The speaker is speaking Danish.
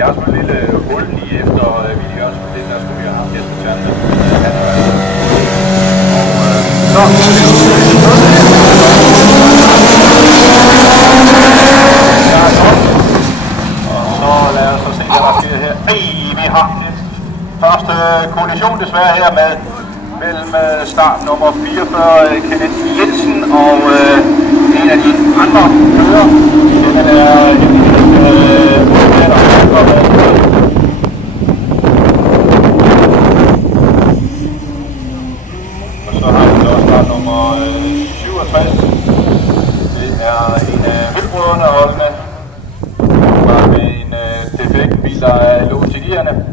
vi har sådan en lille hul lige efter Willy Jørgensen, det der skulle vi have haft Jesper Tjernsen. Og så lad os så se, hvad der sker her. Vi har et første kollision desværre her mellem start nummer 44, Kenneth Jensen, og en af de andre kører. Den og så har vi også start nummer 67. Det er en af vildbrødrene holdene. Bare med en defekt bil, der er låst i gearne.